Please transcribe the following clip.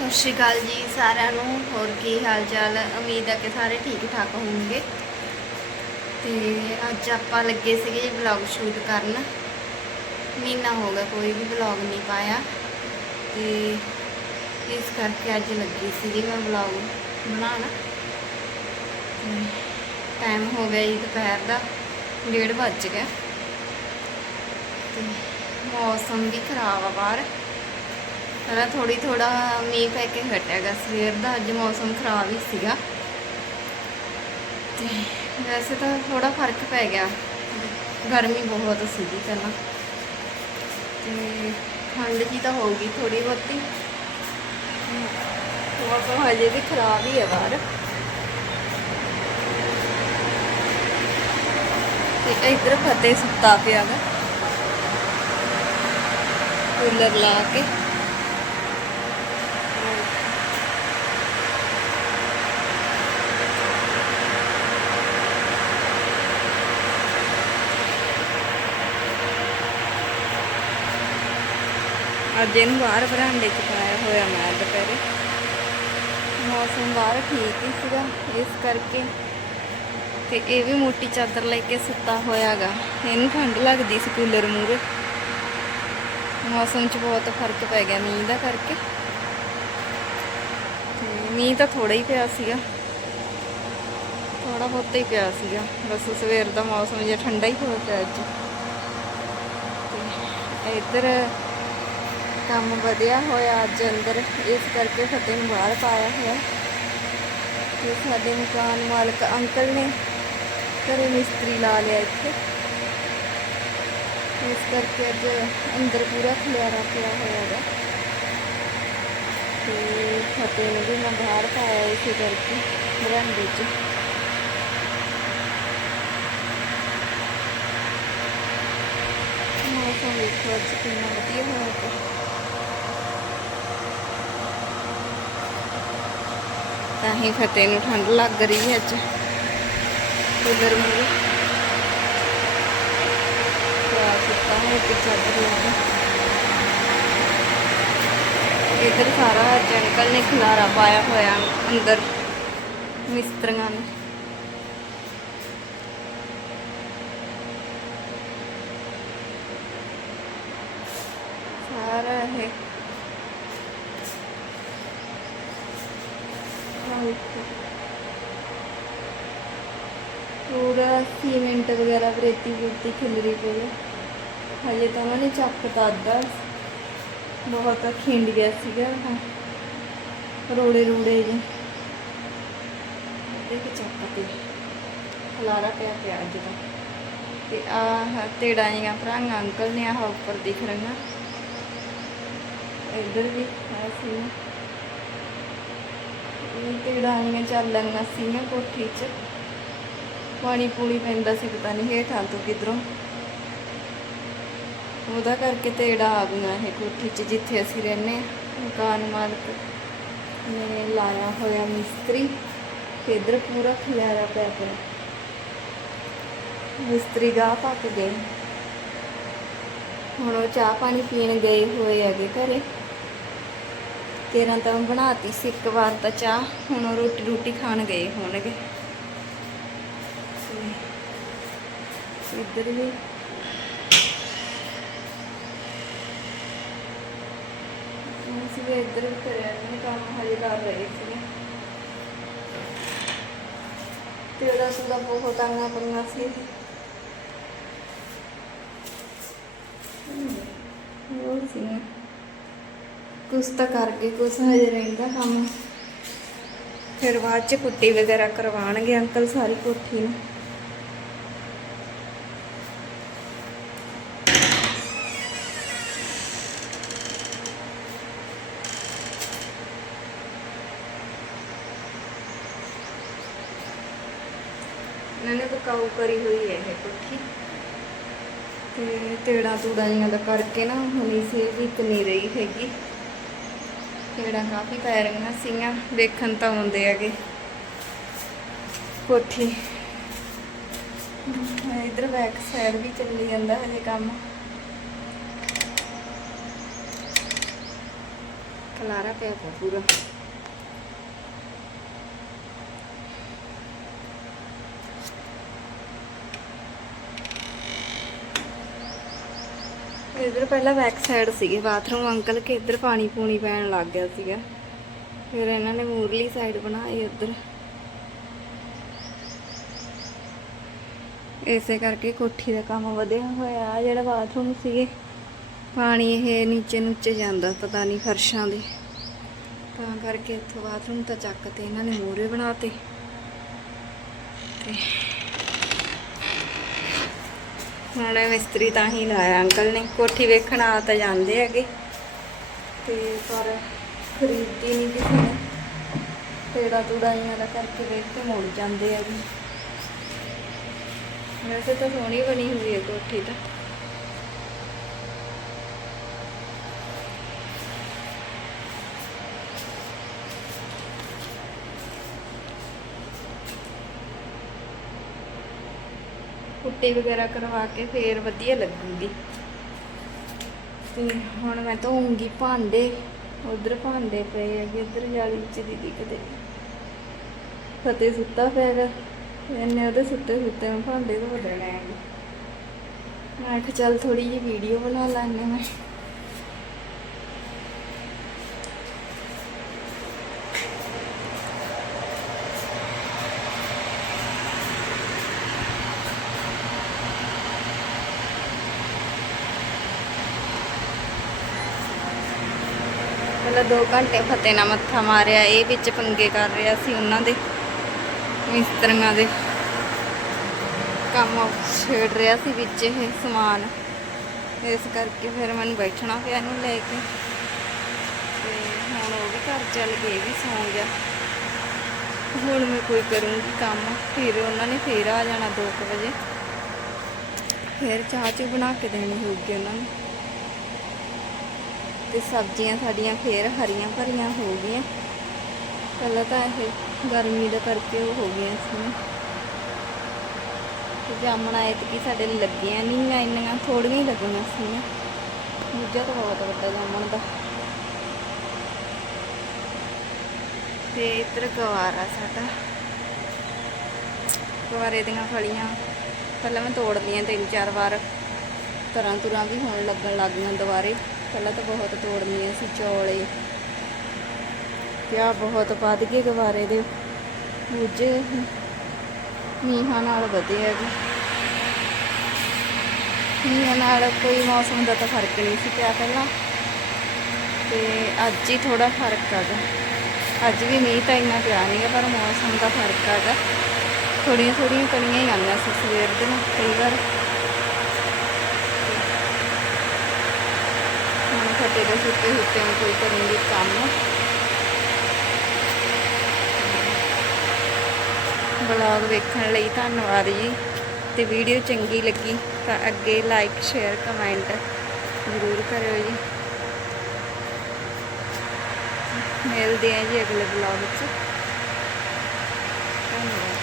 ਸਤਿ ਸ਼੍ਰੀ ਅਕਾਲ ਜੀ ਸਾਰਿਆਂ ਨੂੰ। ਹੋਰ ਕੀ ਹਾਲ ਚਾਲ ਉਮੀਦ ਹੈ ਕਿ ਸਾਰੇ ਠੀਕ ਠਾਕ ਹੋਣਗੇ ਤੇ ਅੱਜ ਆਪਾਂ ਲੱਗੇ ਸੀਗੇ ਵਲੌਗ ਸ਼ੂਟ ਕਰਨ। ਮਹੀਨਾ ਹੋ ਗਿਆ ਕੋਈ ਵੀ ਵਲੌਗ ਨਹੀਂ ਪਾਇਆ। ਤੇ ਇਸ ਕਰਕੇ ਅੱਜ ਲੱਗੀ ਸੀਗੀ ਮੈਂ ਵਲੌਗ ਬਣਾਉਣ। ਟਾਈਮ ਹੋ ਗਿਆ ਜੀ ਦੁਪਹਿਰ ਦਾ, ਡੇਢ ਵੱਜ ਗਿਆ। ਤੇ ਮੌਸਮ ਵੀ ਖਰਾਬ ਆ ਬਾਹਰ। ਪਹਿਲਾਂ ਥੋੜੀ ਥੋੜਾ ਮੀਂਹ ਪੈ ਕੇ ਹਟਿਆਗਾ ਸਵੇਰ ਦਾ ਅੱਜ ਮੌਸਮ ਖਰਾਬ ਹੀ ਸੀਗਾ। ਤੇ ਵੈਸੇ ਤਾਂ ਥੋੜਾ ਫ਼ਰਕ ਪੈ ਗਿਆ। ਗਰਮੀ ਬਹੁਤ ਸੀਗੀ ਪਹਿਲਾਂ। ਤੇ ਠੰਡ ਜੀ ਤਾਂ ਹੋਊਗੀ ਥੋੜੀ ਬਹੁਤੀ। ਮੌਸਮ ਹਜੇ ਵੀ ਖਰਾਬ ਹੀ ਹੈ ਬਾਹਰ। ਤੇ ਇੱਧਰ ਫਤਿਹ ਸੁੱਤਾ ਪਿਆ ਗਾ ਕੂਲਰ ਲਾ ਕੇ। ਅੱਜ ਇਹਨੂੰ ਬਾਹਰ ਬਰਾਂਡੇ 'ਚ ਪਾਇਆ ਹੋਇਆ ਮੈਂ ਦੁਪਹਿਰੇ। ਮੌਸਮ ਬਾਹਰ ਠੀਕ ਹੀ ਸੀਗਾ, ਇਸ ਕਰਕੇ। ਤੇ ਇਹ ਵੀ ਮੋਟੀ ਚਾਦਰ ਲੈ ਕੇ ਸੁੱਤਾ ਹੋਇਆਗਾ। ਇਹਨੂੰ ਠੰਡ ਲੱਗਦੀ ਸੀ ਕੂਲਰ ਮੂਰੇ ਮੌਸਮ 'ਚ ਬਹੁਤ ਫ਼ਰਕ ਪੈ ਗਿਆ ਮੀਂਹ ਦਾ ਕਰਕੇ। ਮੀਂਹ ਤਾਂ ਥੋੜਾ ਹੀ ਪਿਆ ਸੀਗਾ। ਥੋੜਾ ਬਹੁਤਾ ਹੀ ਪਿਆ ਸੀਗਾ। ਬਸ ਸਵੇਰ ਦਾ ਮੌਸਮ ਜਿਹਾ ਠੰਡਾ ਹੀ ਹੋ ਗਿਆ ਅੱਜ। ਤੇ ਇੱਧਰ ਕੰਮ ਵਧਿਆ ਹੋਇਆ ਅੱਜ ਅੰਦਰ। ਇਸ ਕਰਕੇ ਫਤਿਹ ਨੂੰ ਬਾਹਰ ਪਾਇਆ ਹੋਇਆ। ਤੇ ਸਾਡੇ ਮਕਾਨ ਮਾਲਕ ਅੰਕਲ ਨੇ ਘਰੇ ਮਿਸਤਰੀ ਲਾ ਲਿਆ ਇੱਥੇ। ਇਸ ਕਰਕੇ ਅੱਜ ਅੰਦਰ ਪੂਰਾ ਖਿਲਾਰਾ ਪਿਆ ਹੋਇਆ ਹੈ ਤੇ ਫਤਿਹ ਨੂੰ ਵੀ ਮੈਂ ਬਾਹਰ ਪਾਇਆ ਇਸੇ ਕਰਕੇ ਬਰਾਂਡੇ 'ਚ। ਮੌਸਮ ਵੇਖੋ ਅੱਜ ਕਿੰਨਾ ਵਧੀਆ ਹੋਇਆ ਪਿਆ। ਤਾਂ ਹੀ ਫਤਿਹ ਨੂੰ ਠੰਡ ਲੱਗ ਰਹੀ ਹੈ ਅੱਜ। ਕੂਲਰ ਮੂਰੇ ਪਿਆ ਸੁੱਤਾ ਹੈ ਤੇ ਚਾਦਰ ਲਾ ਇਧਰ ਸਾਰਾ ਅੱਜ ਅੰਕਲ ਨੇ ਖਿਲਾਰਾ ਪਾਇਆ ਹੋਇਆ ਅੰਦਰ ਮਿਸਤਰੀਆਂ ਨੇ। ਸਾਰਾ ਇਹ ਆਹ ਵੇਖੋ। ਪੂਰਾ ਸੀਮੈਂਟ ਵਗੈਰਾ ਬਰੇਤੀ ਬੁਰਤੀ ਖਿਲਰੀ ਪਈ ਹਜੇ ਤਾਂ ਉਹਨਾਂ ਨੇ ਚੱਕਤਾ ਅੱਧਾ। ਬਹੁਤ ਖਿੰਡ ਗਿਆ ਸੀਗਾ ਤਾਂ ਰੋੜੇ ਰੋੜੇ ਜੇ ਦੇਖ ਚੱਕਤੇ ਖਲਾਰਾ ਪਿਆ ਪਿਆ ਅੱਜ ਦਾ ਤੇ ਆਹ ਤੇੜਾਈਆਂ ਭਰਾਂਗਾ ਅੰਕਲ ਨੇ ਆਹ ਉੱਪਰ ਦਿਖ ਰਹੀਆਂ। ਇੱਧਰ ਵੀ ਹੈ ਸੀ ਇਹ ਤੇੜਾਈਆਂ ਸੀਗੀਆਂ ਕੋਠੀ 'ਚ। ਪਾਣੀ ਪੂਣੀ ਪੈਂਦਾ ਸੀ, ਪਤਾ ਨਹੀਂ ਹੇਠਾਂ ਤੋਂ ਕਿਧਰੋਂ। ਉਹਦਾ ਕਰਕੇ ਤੇੜਾ ਆ ਗਈਆਂ ਇਹ ਕੋਠੀ 'ਚ, ਜਿੱਥੇ ਅਸੀਂ ਰਹਿੰਦੇ ਮਕਾਨ ਮਾਲਕ ਨੇ ਲਾਇਆ ਹੋਇਆ ਮਿਸਤਰੀ। ਤੇ ਇਧਰ ਪੂਰਾ ਖਿਲਾਰਾ ਪਿਆ ਪਿਆ ਮਿਸਤਰੀ ਗਾਹ ਪਾ ਕੇ ਗਏ। ਹੁਣ ਉਹ ਚਾਹ ਪਾਣੀ ਪੀਣ ਗਏ ਹੋਏ ਹੈਗੇ ਘਰੇ। ਤੇਰਾਂ ਤਾਂ ਬਣਾਤੀ ਸੀ, ਇੱਕ ਵਾਰ ਤਾਂ ਚਾਹ, ਹੁਣ ਉਹ ਰੋਟੀ ਰੋਟੀ ਖਾਣ ਗਏ ਹੋਣਗੇ। ਇੱਧਰ ਵੀ। ਅਸੀਂ ਵੀ ਇੱਧਰ ਵੀ ਕਰਿਆ ਨਹੀਂ ਕੰਮ ਹਜੇ ਕਰ ਰਹੇ ਸੀ ਤੇ ਉਹਦਾ ਸੁਦਾ ਬਹੁਤ ਆਂਗਾ ਪੰਗਾ ਸੀ। ਹੋਰ ਸੀ ਕੁਛ ਤਾਂ ਕਰਕੇ ਕੁਛ ਹਜੇ ਰਹਿੰਦਾ ਕੰਮ। ਫਿਰ ਬਾਅਦ ਚ ਕੁੱਟੀ ਵਗੈਰਾ ਕਰਵਾਣਗੇ ਅੰਕਲ ਸਾਰੀ ਕੋਠੀ ਨੂੰ। ਇਹਨਾਂ ਨੇ ਬਕਾਊ ਕਰੀ ਹੋਈ ਹੈ ਇਹ ਕੋਠੀ। ਤੇ ਤੇੜਾ ਤੂੜਾ ਜੀਆਂ ਦਾ ਕਰਕੇ ਨਾ ਹੁਣੀ ਸੇ ਵੀ ਨਹੀਂ ਰਹੀ ਹੈਗੀ। ਤੇੜਾ ਕਾਫੀ ਪੈ ਰਹੀਆਂ ਸੀਗੀਆਂ ਵੇਖਣ ਤਾਂ ਆਉਂਦੇ ਹੈਗੇ। ਕੋਠੀ। ਇਧਰ ਬੈਕ ਸਾਈਡ ਵੀ ਚੱਲੀ ਜਾਂਦਾ ਹਜੇ ਕੰਮ। ਕਲਾਰਾ ਪਿਆ ਪਿਆ ਪੂਰਾ। ਇਧਰ ਪਹਿਲਾਂ ਬੈਕ ਸਾਈਡ ਸੀਗੇ ਬਾਥਰੂਮ ਅੰਕਲ ਕੇ ਇਧਰ ਪਾਣੀ ਪੂਣੀ ਪੈਣ ਲੱਗ ਗਿਆ ਸੀਗਾ। ਫਿਰ ਇਹਨਾਂ ਨੇ ਮੂਰਲੀ ਸਾਈਡ ਬਣਾਈ ਉਧਰ। ਇਸੇ ਕਰਕੇ ਕੋਠੀ ਦਾ ਕੰਮ ਵਧਿਆ ਹੋਇਆ ਆ ਜਿਹੜਾ ਬਾਥਰੂਮ ਸੀਗੇ, ਪਾਣੀ ਇਹ ਨੀਚੇ ਨੁੱਚੇ ਜਾਂਦਾ, ਪਤਾ ਨਹੀਂ ਫਰਸ਼ਾਂ ਦੇ। ਤਾਂ ਕਰਕੇ ਇੱਥੋਂ ਬਾਥਰੂਮ ਤਾਂ ਚੱਕ ਤੇ ਇਹਨਾਂ ਨੇ ਮੂਰੇ ਬਣਾਤੇ ਤੇ ਹੁਣ ਮਿਸਤਰੀ ਤਾਂ ਹੀ ਲਾਇਆ ਅੰਕਲ ਨੇ, ਕੋਠੀ ਵੇਖਣ ਆ ਤਾਂ ਜਾਂਦੇ ਹੈਗੇ। ਤੇ ਪਰ ਖਰੀਦੀ ਨਹੀਂ ਕਿਸੇ ਨੇ। ਤੇੜਾ ਤੁੜਾਈਆਂ ਦਾ ਕਰਕੇ ਵੇਖ ਕੇ ਮੁੜ ਜਾਂਦੇ ਆ ਜੀ। ਵੈਸੇ ਤਾਂ ਸੋਹਣੀ ਬਣੀ ਹੋਈ ਹੈ ਕੋਠੀ ਤਾਂ। ਪੁੱਟੀ ਵਗੈਰਾ ਕਰਵਾ ਕੇ ਫੇਰ ਵਧੀਆ ਲੱਗੂਗੀ। ਤੇ ਹੁਣ ਮੈਂ ਧੋਉਂਗੀ ਭਾਂਡੇ, ਉਧਰ ਭਾਂਡੇ ਪਏ ਹੈਗੇ, ਇੱਧਰ ਜਾਲੀ ਵਿੱਚ ਦੀ ਦਿਖਦੇ। ਫਤਿਹ ਸੁੱਤਾ ਪਿਆ ਹੈਗਾ ਇਹਨੇ ਉਹਦੇ ਸੁੱਤੇ ਸੁੱਤੇ ਮੈਂ ਭਾਂਡੇ ਧੋ ਦੇਣੇ ਹੈਗੇ। ਮੈਂ ਕਿਹਾ ਚੱਲ ਥੋੜੀ ਜਿਹੀ ਵੀਡੀਓ ਬਣਾ ਲੈਣੇ ਮੈਂ। ਪਹਿਲਾਂ 2 ਘੰਟੇ ਫਤਿਹ ਨਾਲ ਮੱਥਾ ਮਾਰਿਆ, ਇਹ ਵਿੱਚ ਪੰਗੇ ਕਰ ਰਿਹਾ ਸੀ ਉਹਨਾਂ ਦੇ, ਮਿਸਤਰੀਆਂ ਦੇ। ਕੰਮ ਛੇੜ ਰਿਹਾ ਸੀ ਵਿੱਚ ਇਹ ਸਮਾਨ। ਇਸ ਕਰਕੇ ਫਿਰ ਮੈਨੂੰ ਬੈਠਣਾ ਪਿਆ ਇਹਨੂੰ ਲੈ ਕੇ। ਤੇ ਹੁਣ ਉਹ ਵੀ ਘਰ ਚੱਲ ਗਏ ਵੀ ਸੌਂ ਗਿਆ। ਹੁਣ ਮੈਂ ਕੋਈ ਕਰੂੰਗੀ ਕੰਮ, ਫਿਰ ਉਹਨਾਂ ਨੇ ਫੇਰ ਆ ਜਾਣਾ 2 ਵਜੇ। ਫਿਰ ਚਾਹ ਚੂ ਬਣਾ ਕੇ ਦੇਣੀ ਹੋਊਗੀ ਉਹਨਾਂ ਨੂੰ। ਤੇ ਸਬਜ਼ੀਆਂ ਸਾਡੀਆਂ ਫੇਰ ਹਰੀਆਂ ਭਰੀਆਂ ਹੋ ਗਈਆਂ। ਪਹਿਲਾਂ ਤਾਂ ਇਹ ਗਰਮੀ ਦਾ ਕਰਕੇ ਉਹ ਹੋ ਗਈਆਂ ਸੀ। ਤੇ ਜਾਮਣਾ ਐਤਕੀ ਸਾਡੇ ਲੱਗੀਆਂ ਨਹੀਂ ਆ ਇੰਨੀਆਂ ਥੋੜੀਆਂ ਹੀ ਲੱਗੀਆਂ ਸੀ ਮੁੱਝਾ ਤਾਂ ਬਹੁਤ ਵੱਡਾ ਜਾਮਣ ਦਾ। ਤੇ ਇੱਧਰ ਗਵਾਰਾ ਸਾਡਾ। ਗਵਾਰੇ ਦੀਆਂ ਫਲੀਆਂ ਪਹਿਲਾਂ ਮੈਂ ਤੋੜ ਲਈਆਂ ਤਿੰਨ ਚਾਰ ਵਾਰ। ਤਰ੍ਹਾਂ ਤੁਰਾਂ ਵੀ ਹੋਣ ਲੱਗਣ ਲੱਗ ਗਈਆਂ ਦੁਬਾਰੇ। ਪਹਿਲਾਂ ਤਾਂ ਬਹੁਤ ਤੋੜਨੀਆਂ ਸੀ ਚੌਲੇ। ਕਿਆ ਬਹੁਤ ਵੱਧ ਗਏ ਗਵਾਰੇ ਦੇ। ਬੂਝੇ ਮੀਂਹਾਂ ਨਾਲ ਵਧੇ ਹੈਗੇ ਮੀਂਹਾਂ ਨਾਲ ਕੋਈ ਮੌਸਮ ਦਾ ਤਾਂ ਫ਼ਰਕ ਨਹੀਂ ਸੀ ਪਿਆ ਪਹਿਲਾਂ। ਤੇ ਅੱਜ ਹੀ ਥੋੜਾ ਫ਼ਰਕ ਆ ਹੈਗਾ ਅੱਜ ਵੀ ਮੀਂਹ ਤਾਂ ਇੰਨਾ ਪਿਆ ਨਹੀਂਗਾ ਪਰ ਮੌਸਮ ਦਾ ਫ਼ਰਕ ਆ ਹੈਗਾ ਥੋੜੀਆਂ ਥੋੜੀਆਂ ਕਣੀਆਂ ਹੀ ਆਉਂਦੀਆਂ ਸੀ ਸਵੇਰ ਦੇ ਕਈ ਵਾਰ ਹੁਣ ਫਟੇ ਦੇ ਸੁੱਤੇ ਸੁੱਤੇ ਨੂੰ ਕੋਈ ਕਰੂੰਗੀ ਕੰਮ। ਬਲੌਗ ਵੇਖਣ ਲਈ ਧੰਨਵਾਦ ਜੀ। ਤੇ ਵੀਡੀਓ ਚੰਗੀ ਲੱਗੀ ਤਾਂ ਅੱਗੇ ਲਾਈਕ ਸ਼ੇਅਰ ਕਮੈਂਟ ਜ਼ਰੂਰ ਕਰਿਓ ਜੀ। ਮਿਲਦੇ ਆ ਜੀ ਅਗਲੇ ਬਲੌਗ 'ਚ। ਧੰਨਵਾਦ।